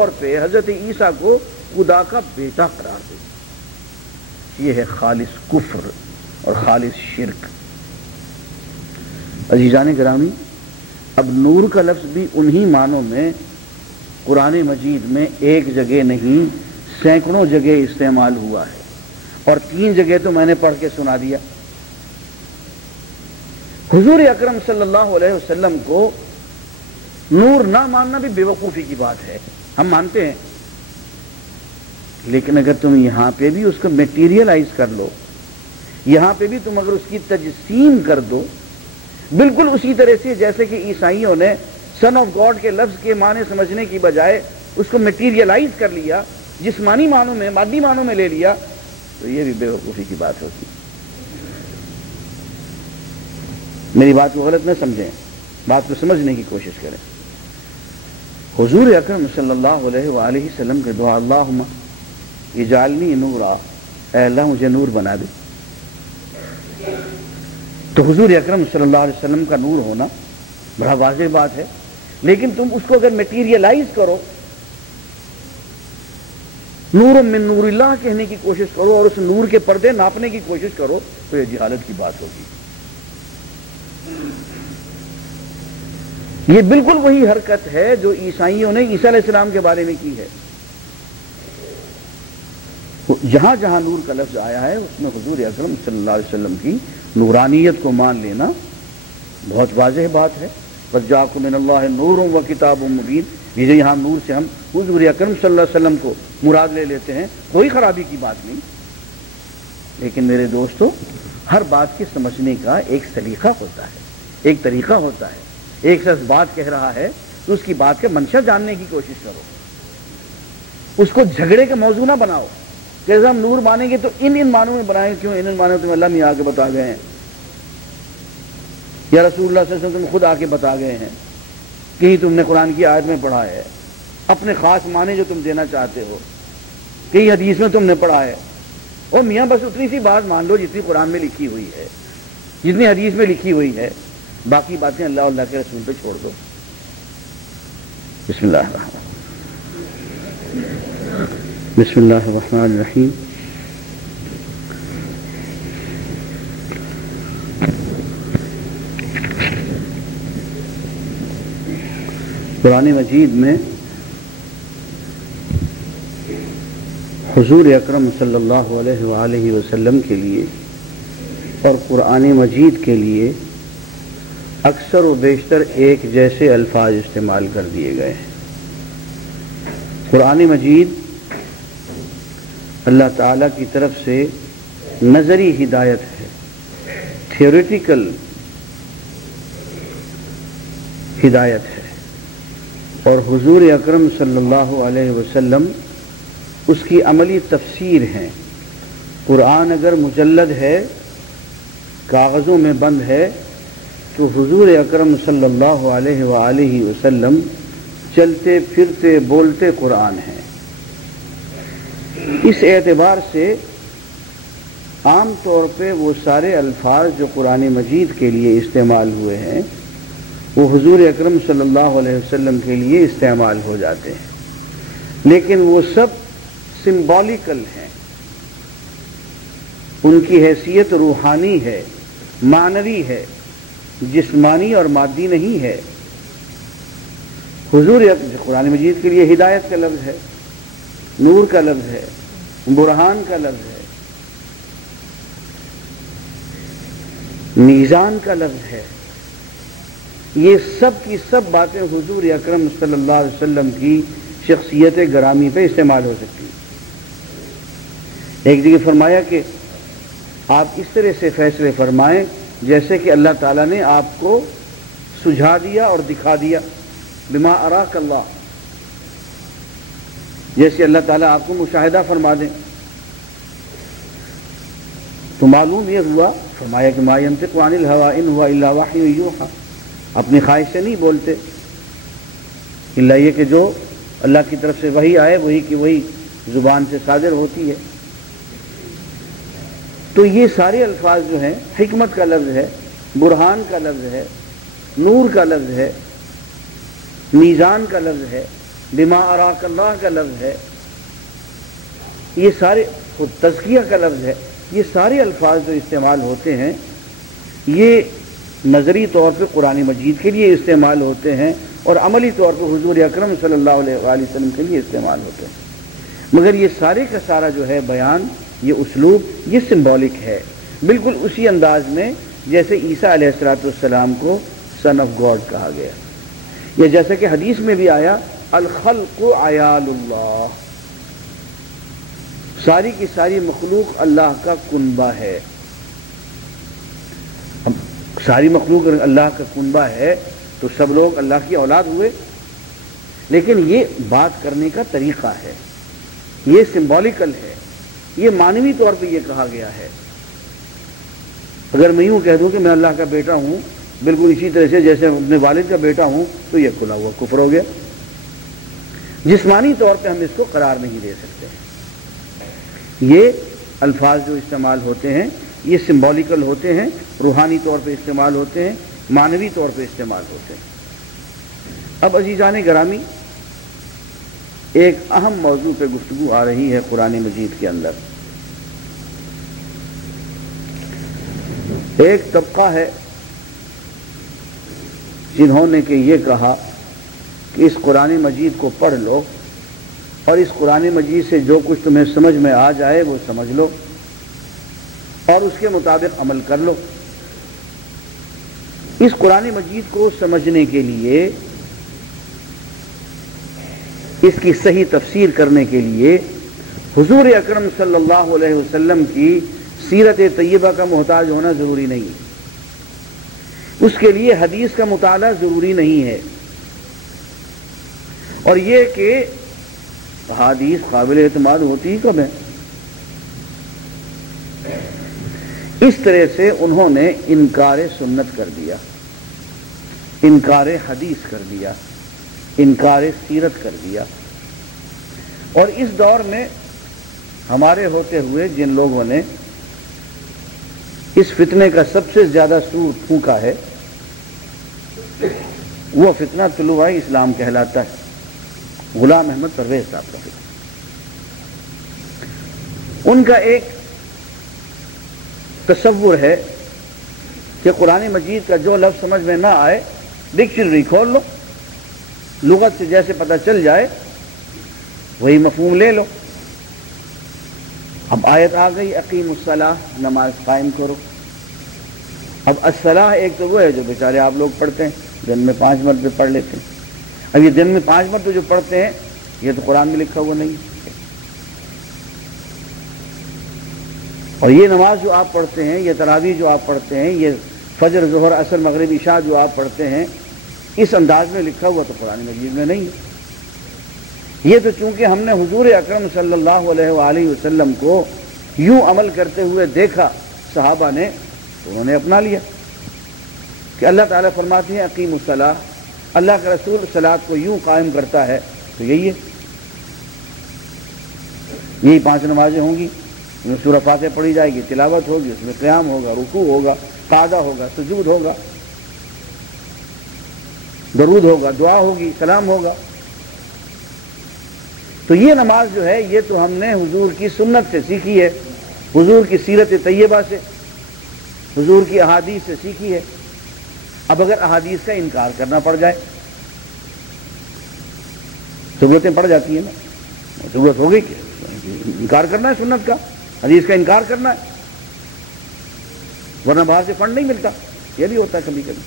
طور پہ حضرت عیسیٰ کو خدا کا بیٹا قرار دے. یہ ہے خالص کفر اور خالص شرک. عزیزان گرامی، اب نور کا لفظ بھی انہی معنوں میں قرآن مجید میں ایک جگہ نہیں سینکڑوں جگہ استعمال ہوا ہے، اور 3 جگہ تو میں نے پڑھ کے سنا دیا. حضور اکرم صلی اللہ علیہ وسلم کو نور نہ ماننا بھی بے وقوفی کی بات ہے، ہم مانتے ہیں، لیکن اگر تم یہاں پہ بھی اس کو میٹیریلائز کر لو، یہاں پہ بھی تم اگر اس کی تجسیم کر دو، بالکل اسی طرح سے جیسے کہ عیسائیوں نے سن آف گاڈ کے لفظ کے معنی سمجھنے کی بجائے اس کو میٹیریلائز کر لیا، جسمانی معنوں میں، مادی معنوں میں لے لیا، تو یہ بھی بے وقوفی کی بات ہوتی. میری بات کو غلط نہ سمجھیں، بات کو سمجھنے کی کوشش کریں. حضور اکرم صلی اللہ علیہ وآلہ وسلم کے دعا اللہم اجعلنی نورا، اے اللہ مجھے نور بنا دے. تو حضور اکرم صلی اللہ علیہ وسلم کا نور ہونا بڑا واضح بات ہے، لیکن تم اس کو اگر میٹیریلائز کرو، نور من نور اللہ کہنے کی کوشش کرو اور اس نور کے پردے ناپنے کی کوشش کرو، تو یہ جہالت کی بات ہوگی. یہ بالکل وہی حرکت ہے جو عیسائیوں نے عیسیٰ علیہ السلام کے بارے میں کی ہے. جہاں جہاں نور کا لفظ آیا ہے اس میں حضور اکرم صلی اللہ علیہ وسلم کی نورانیت کو مان لینا بہت واضح بات ہے. بس جاءکم من اللہ نور و کتاب مبین، یہ یہاں نور سے ہم حضور اکرم صلی اللہ علیہ وسلم کو مراد لے لیتے ہیں، کوئی خرابی کی بات نہیں. لیکن میرے دوستو، ہر بات کے سمجھنے کا ایک سلیقہ ہوتا ہے، ایک طریقہ ہوتا ہے. ایک شخص بات کہہ رہا ہے تو اس کی بات کے منشا جاننے کی کوشش کرو، اس کو جھگڑے کا موضوع نہ بناؤ کہ ہم نور مانیں گے تو ان معنوں میں بنائیں. کیوں ان معنوں تمہیں اللہ نہیں آ کے بتا گئے ہیں، یا رسول اللہ صلی اللہ علیہ وسلم تمہیں خود آ کے بتا گئے ہیں، کہیں تم نے قرآن کی آیت میں پڑھا ہے، اپنے خاص معنی جو تم دینا چاہتے ہو کہیں حدیث میں تم نے پڑھا ہے. اور میاں بس اتنی سی بات مان لو جتنی قرآن میں لکھی ہوئی ہے، جتنی حدیث میں لکھی ہوئی ہے، باقی باتیں اللہ اللہ کے رسول پہ چھوڑ دو. بسم اللہ الرحمن الرحیم. قرآن مجید میں حضور اکرم صلی اللہ علیہ وآلہ وسلم کے لیے اور قرآن مجید کے لیے اکثر و بیشتر ایک جیسے الفاظ استعمال کر دیے گئے ہیں. قرآن مجید اللہ تعالیٰ کی طرف سے نظری ہدایت ہے، تھیوریٹیکل ہدایت ہے، اور حضور اکرم صلی اللہ علیہ وسلم اس کی عملی تفسیر ہیں. قرآن اگر مجلد ہے، کاغذوں میں بند ہے، تو حضور اکرم صلی اللہ علیہ وآلہ وسلم چلتے پھرتے بولتے قرآن ہیں. اس اعتبار سے عام طور پہ وہ سارے الفاظ جو قرآن مجید کے لیے استعمال ہوئے ہیں وہ حضور اکرم صلی اللہ علیہ وسلم کے لیے استعمال ہو جاتے ہیں، لیکن وہ سب سمبولیکل ہیں، ان کی حیثیت روحانی ہے، معنوی ہے، جسمانی اور مادی نہیں ہے. حضور قرآن مجید کے لیے ہدایت کا لفظ ہے، نور کا لفظ ہے، برہان کا لفظ ہے، میزان کا لفظ ہے. یہ سب کی سب باتیں حضور اکرم صلی اللہ علیہ وسلم کی شخصیت گرامی پہ استعمال ہو سکتی ہیں. ایک جگہ فرمایا کہ آپ اس طرح سے فیصلے فرمائیں جیسے کہ اللہ تعالیٰ نے آپ کو سجھا دیا اور دکھا دیا، بما اراک اللہ، جیسے اللہ تعالیٰ آپ کو مشاہدہ فرما دیں. تو معلوم یہ ہوا، فرمایا کہ ما ینطق عن الہوی ان هو الا وحی یوحی، اپنی خواہش سے نہیں بولتے، الا یہ کہ جو اللہ کی طرف سے وحی آئے وہی کی وہی زبان سے صادر ہوتی ہے. تو یہ سارے الفاظ جو ہیں، حکمت کا لفظ ہے، برہان کا لفظ ہے، نور کا لفظ ہے، میزان کا لفظ ہے، بما اراک اللہ کا لفظ ہے، یہ سارے تزکیہ کا لفظ ہے، یہ سارے الفاظ جو استعمال ہوتے ہیں یہ نظری طور پہ قرآن مجید کے لیے استعمال ہوتے ہیں اور عملی طور پہ حضور اکرم صلی اللہ علیہ وآلہ وسلم کے لیے استعمال ہوتے ہیں، مگر یہ سارے کا سارا جو ہے بیان، یہ اسلوب، یہ سمبولک ہے، بالکل اسی انداز میں جیسے عیسیٰ علیہ السلام کو سن آف گاڈ کہا گیا، یا جیسا کہ حدیث میں بھی آیا الخلق عیال اللہ، ساری کی ساری مخلوق اللہ کا کنبہ ہے۔ اب ساری مخلوق اللہ کا کنبہ ہے تو سب لوگ اللہ کی اولاد ہوئے، لیکن یہ بات کرنے کا طریقہ ہے، یہ سمبولیکل ہے، یہ معنوی طور پہ یہ کہا گیا ہے۔ اگر میں یوں کہہ دوں کہ میں اللہ کا بیٹا ہوں بالکل اسی طرح سے جیسے اپنے والد کا بیٹا ہوں تو یہ کھلا ہوا کفر ہو گیا، جسمانی طور پہ ہم اس کو قرار نہیں دے سکتے۔ یہ الفاظ جو استعمال ہوتے ہیں یہ سمبولیکل ہوتے ہیں، روحانی طور پہ استعمال ہوتے ہیں، معنوی طور پہ استعمال ہوتے ہیں۔ اب عزیزان گرامی، ایک اہم موضوع پہ گفتگو آ رہی ہے قرآن مجید کے اندر۔ ایک طبقہ ہے جنہوں نے کہ یہ کہا کہ اس قرآن مجید کو پڑھ لو اور اس قرآن مجید سے جو کچھ تمہیں سمجھ میں آ جائے وہ سمجھ لو اور اس کے مطابق عمل کر لو۔ اس قرآن مجید کو سمجھنے کے لیے، اس کی صحیح تفسیر کرنے کے لیے حضور اکرم صلی اللہ علیہ وسلم کی سیرت طیبہ کا محتاج ہونا ضروری نہیں ہے، اس کے لیے حدیث کا مطالعہ ضروری نہیں ہے، اور یہ کہ حدیث قابل اعتماد ہوتی ہی کب ہے۔ اس طرح سے انہوں نے انکار سنت کر دیا، انکار حدیث کر دیا، انکار سیرت کر دیا، اور اس دور میں ہمارے ہوتے ہوئے جن لوگوں نے اس فتنے کا سب سے زیادہ سور پھونکا ہے وہ فتنہ طلوع اسلام کہلاتا ہے، غلام احمد پرویز صاحب کا فتنہ۔ ان کا ایک تصور ہے کہ قرآن مجید کا جو لفظ سمجھ میں نہ آئے ڈکشنری کھول لو، لغت سے جیسے پتہ چل جائے وہی مفہوم لے لو۔ اب آیت آ گئی اقیم الصلاۃ، نماز قائم کرو۔ اب الصلاۃ ایک تو وہ ہے جو بیچارے آپ لوگ پڑھتے ہیں، دن میں 5 مرتبہ پڑھ لیتے ہیں۔ اب یہ دن میں 5 مرتبہ جو پڑھتے ہیں یہ تو قرآن میں لکھا ہوا نہیں، اور یہ نماز جو آپ پڑھتے ہیں، یہ تراویح جو آپ پڑھتے ہیں، یہ فجر ظہر عصر مغرب عشاء جو آپ پڑھتے ہیں، اس انداز میں لکھا ہوا تو قرآن مجید میں نہیں ہے۔ یہ تو چونکہ ہم نے حضور اکرم صلی اللہ علیہ وآلہ وسلم کو یوں عمل کرتے ہوئے دیکھا صحابہ نے، تو انہوں نے اپنا لیا کہ اللہ تعالیٰ فرماتے ہیں اقیم الصلاۃ، اللہ کا رسول صلاۃ کو یوں قائم کرتا ہے تو یہی ہے، یہی 5 نمازیں ہوں گی، ان میں سورہ فاتحہ پڑھی جائے گی، تلاوت ہوگی، اس میں قیام ہوگا، رکوع ہوگا، قعدہ ہوگا، سجود ہوگا، درود ہوگا، دعا ہوگی، سلام ہوگا۔ تو یہ نماز جو ہے یہ تو ہم نے حضور کی سنت سے سیکھی ہے، حضور کی سیرت طیبہ سے، حضور کی احادیث سے سیکھی ہے۔ اب اگر احادیث کا انکار کرنا پڑ جائے، ضرورتیں پڑ جاتی ہیں نا، ضرورت ہو گئی کہ انکار کرنا ہے سنت کا، حدیث کا انکار کرنا ہے، ورنہ باہر سے فنڈ نہیں ملتا، یہ بھی ہوتا ہے کبھی کبھی۔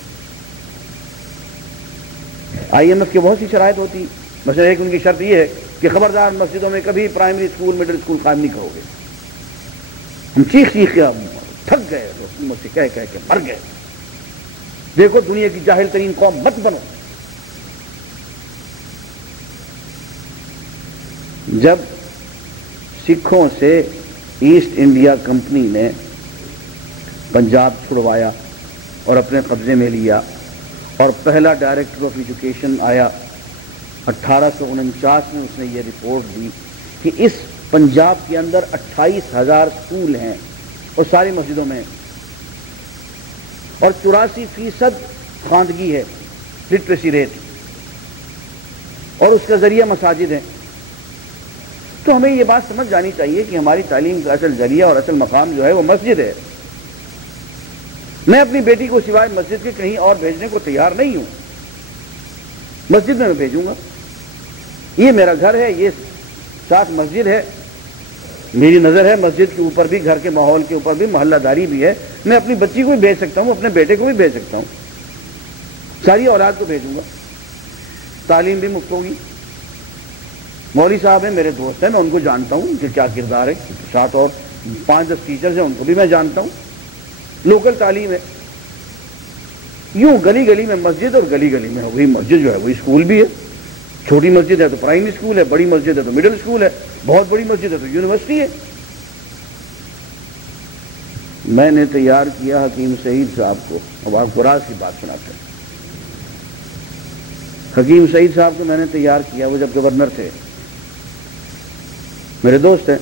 IMF کی بہت سی شرائط ہوتی ہے، مثلا ایک ان کی شرط یہ ہے کہ خبردار مسجدوں میں کبھی پرائمری اسکول مڈل اسکول قائم نہیں کرو گے۔ ہم چیخ کے تھک گئے، مجھ سے کہہ کے مر گئے، دیکھو دنیا کی جاہل ترین قوم مت بنو۔ جب سکھوں سے ایسٹ انڈیا کمپنی نے پنجاب چھڑوایا اور اپنے قبضے میں لیا، اور پہلا ڈائریکٹر آف ایجوکیشن آیا 1849 میں، اس نے یہ رپورٹ دی کہ اس پنجاب کے اندر 28,000 اسکول ہیں اور ساری مسجدوں میں، اور 84% خواندگی ہے، لٹریسی ریٹ۔ اور اس کا ذریعہ مساجد ہیں. تو ہمیں یہ بات سمجھ جانی چاہیے کہ ہماری تعلیم کا اصل ذریعہ اور اصل مقام جو ہے وہ مسجد ہے. میں اپنی بیٹی کو سوائے مسجد کے کہیں اور بھیجنے کو تیار نہیں ہوں. مسجد میں بھیجوں گا. یہ میرا گھر ہے, یہ ساتھ مسجد ہے, میری نظر ہے مسجد کے اوپر بھی, گھر کے ماحول کے اوپر بھی, محلہ داری بھی ہے. میں اپنی بچی کو بھی بھیج سکتا ہوں, اپنے بیٹے کو بھی بھیج سکتا ہوں, ساری اولاد کو بھیجوں گا. تعلیم بھی مفت ہوگی. مولوی صاحب ہیں, میرے دوست ہیں, میں ان کو جانتا ہوں, ان کے کیا کردار ہے. ساتھ اور 5-10 ٹیچرز ہیں, ان کو بھی میں جانتا ہوں. لوکل تعلیم ہے. یوں گلی گلی میں مسجد, اور گلی گلی میں وہی مسجد جو ہے وہی اسکول بھی ہے. چھوٹی مسجد ہے تو پرائمری اسکول ہے, بڑی مسجد ہے تو مڈل اسکول ہے, بہت بڑی مسجد ہے تو یونیورسٹی ہے. میں نے تیار کیا حکیم سعید صاحب کو. اب آپ کو راز کی بات سناتے ہیں. حکیم سعید صاحب کو میں نے تیار کیا, وہ جب گورنر تھے, میرے دوست ہیں.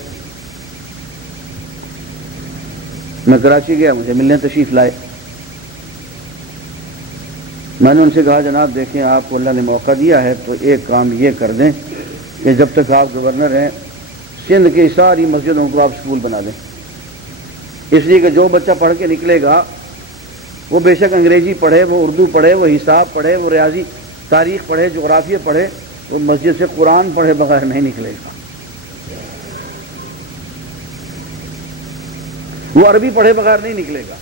میں کراچی گیا, مجھے ملنے تشریف لائے. میں نے ان سے کہا جناب دیکھیں آپ کو اللہ نے موقع دیا ہے تو ایک کام یہ کر دیں کہ جب تک آپ گورنر ہیں سندھ کی ساری مسجدوں کو آپ اسکول بنا دیں. اس لیے کہ جو بچہ پڑھ کے نکلے گا وہ بے شک انگریزی پڑھے, وہ اردو پڑھے, وہ حساب پڑھے, وہ ریاضی تاریخ پڑھے, جغرافیہ پڑھے, وہ مسجد سے قرآن پڑھے بغیر نہیں نکلے گا. وہ عربی پڑھے بغیر نہیں نکلے گا.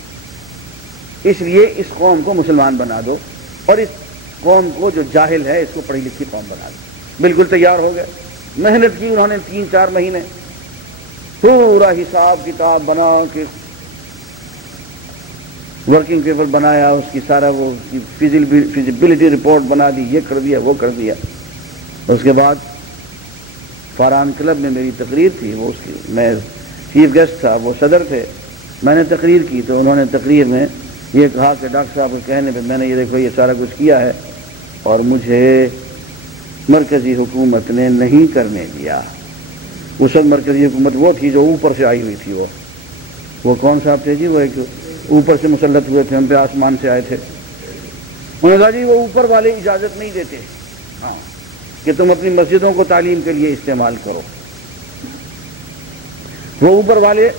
اس لیے اس قوم کو مسلمان بنا دو, اور اس قوم کو جو جاہل ہے اس کو پڑھی لکھی قوم بنا دو. بالکل تیار ہو گئے. محنت کی انہوں نے 3-4 مہینے, پورا حساب کتاب بنا کے ورکنگ پیپر بنایا, اس کی سارا وہ فیزیبلٹی رپورٹ بنا دی, یہ کر دیا وہ کر دیا. اس کے بعد فاران کلب میں میری تقریر تھی, وہ اس کی میں چیف گیسٹ تھا, وہ صدر تھے. میں نے تقریر کی تو انہوں نے تقریر میں یہ کہا کہ ڈاکٹر صاحب کے کہنے پہ میں نے یہ دیکھو یہ سارا کچھ کیا ہے اور مجھے مرکزی حکومت نے نہیں کرنے دیا. اس وقت مرکزی حکومت وہ تھی جو اوپر سے آئی ہوئی تھی. وہ کون صاحب تھے جی؟ وہ ایک اوپر سے مسلط ہوئے تھے, ہم پہ آسمان سے آئے تھے. انہوں نے کہا جی وہ اوپر والے اجازت نہیں دیتے ہاں کہ تم اپنی مسجدوں کو تعلیم کے لیے استعمال کرو. وہ اوپر والے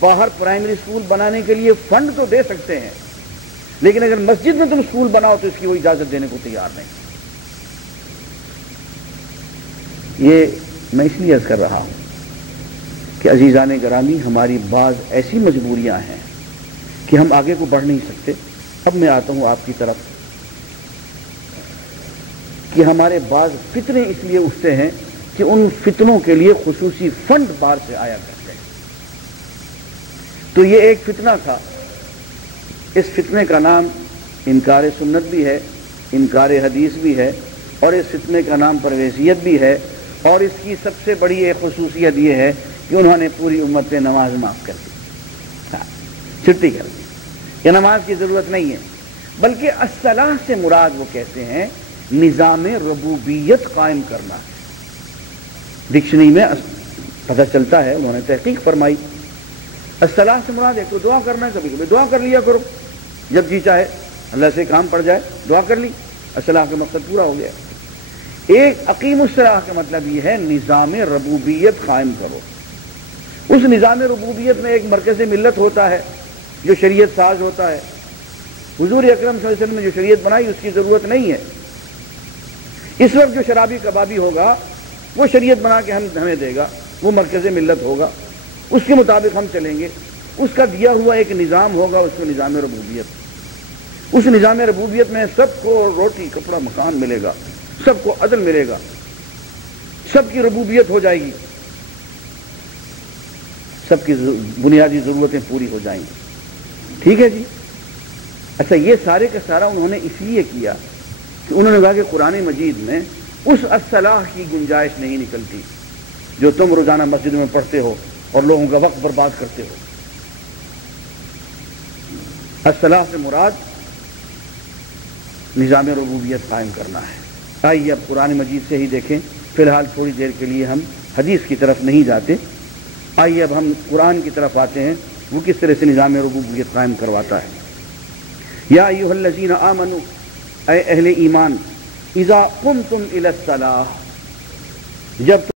باہر پرائمری اسکول بنانے کے لیے فنڈ تو دے سکتے ہیں, لیکن اگر مسجد میں تم اسکول بناؤ تو اس کی وہ اجازت دینے کو تیار نہیں. یہ میں اس لیے عرض کر رہا ہوں کہ عزیزان گرامی, ہماری بعض ایسی مجبوریاں ہیں کہ ہم آگے کو بڑھ نہیں سکتے. اب میں آتا ہوں آپ کی طرف کہ ہمارے بعض فتنے اس لیے اٹھتے ہیں کہ ان فتنوں کے لیے خصوصی فنڈ باہر سے آیا کرتے ہیں. تو یہ ایک فتنہ تھا. اس فتنے کا نام انکار سنت بھی ہے, انکار حدیث بھی ہے, اور اس فتنے کا نام پرویزیت بھی ہے. اور اس کی سب سے بڑی ایک خصوصیت یہ ہے کہ انہوں نے پوری امت پہ نماز معاف کر دی, چھٹی کر دی, کہ نماز کی ضرورت نہیں ہے. بلکہ الصلاح سے مراد وہ کہتے ہیں نظام ربوبیت قائم کرنا ہے. ڈکشنری میں پتہ چلتا ہے, انہوں نے تحقیق فرمائی, الصلاح سے مراد ایک تو دعا کرنا ہے. کبھی کبھی دعا کر لیا کرو, جب جی چاہے اللہ سے کام پڑ جائے دعا کر لی, الصلاح کا مقصد پورا ہو گیا. ایک اقیم الصلاح کا مطلب یہ ہے نظام ربوبیت قائم کرو. اس نظام ربوبیت میں ایک مرکز ملت ہوتا ہے جو شریعت ساز ہوتا ہے. حضور اکرم صلی اللہ علیہ وسلم نے جو شریعت بنائی اس کی ضرورت نہیں ہے. اس وقت جو شرابی کبابی ہوگا وہ شریعت بنا کے ہمیں دے گا, وہ مرکز ملت ہوگا, اس کے مطابق ہم چلیں گے. اس کا دیا ہوا ایک نظام ہوگا, اس کو نظام ربوبیت. اس نظام ربوبیت میں سب کو روٹی کپڑا مکان ملے گا, سب کو عدل ملے گا, سب کی ربوبیت ہو جائے گی, سب کی بنیادی ضرورتیں پوری ہو جائیں گی. ٹھیک ہے جی. اچھا, یہ سارے کا سارا انہوں نے اس لیے کیا کہ انہوں نے کہا کہ قرآن مجید میں اس الصلاح کی گنجائش نہیں نکلتی جو تم روزانہ مسجد میں پڑھتے ہو اور لوگوں کا وقت برباد کرتے ہو. الصلاح سے مراد نظام ربوبیت قائم کرنا ہے. آئیے اب قرآن مجید سے ہی دیکھیں. فی الحال تھوڑی دیر کے لیے ہم حدیث کی طرف نہیں جاتے. آئیے اب ہم قرآن کی طرف آتے ہیں, وہ کس طرح سے نظام ربوبیت قائم کرواتا ہے. یا ایھا الذین آمنوا, اے اہل ایمان, اذا قمتم الی الصلاۃ، جب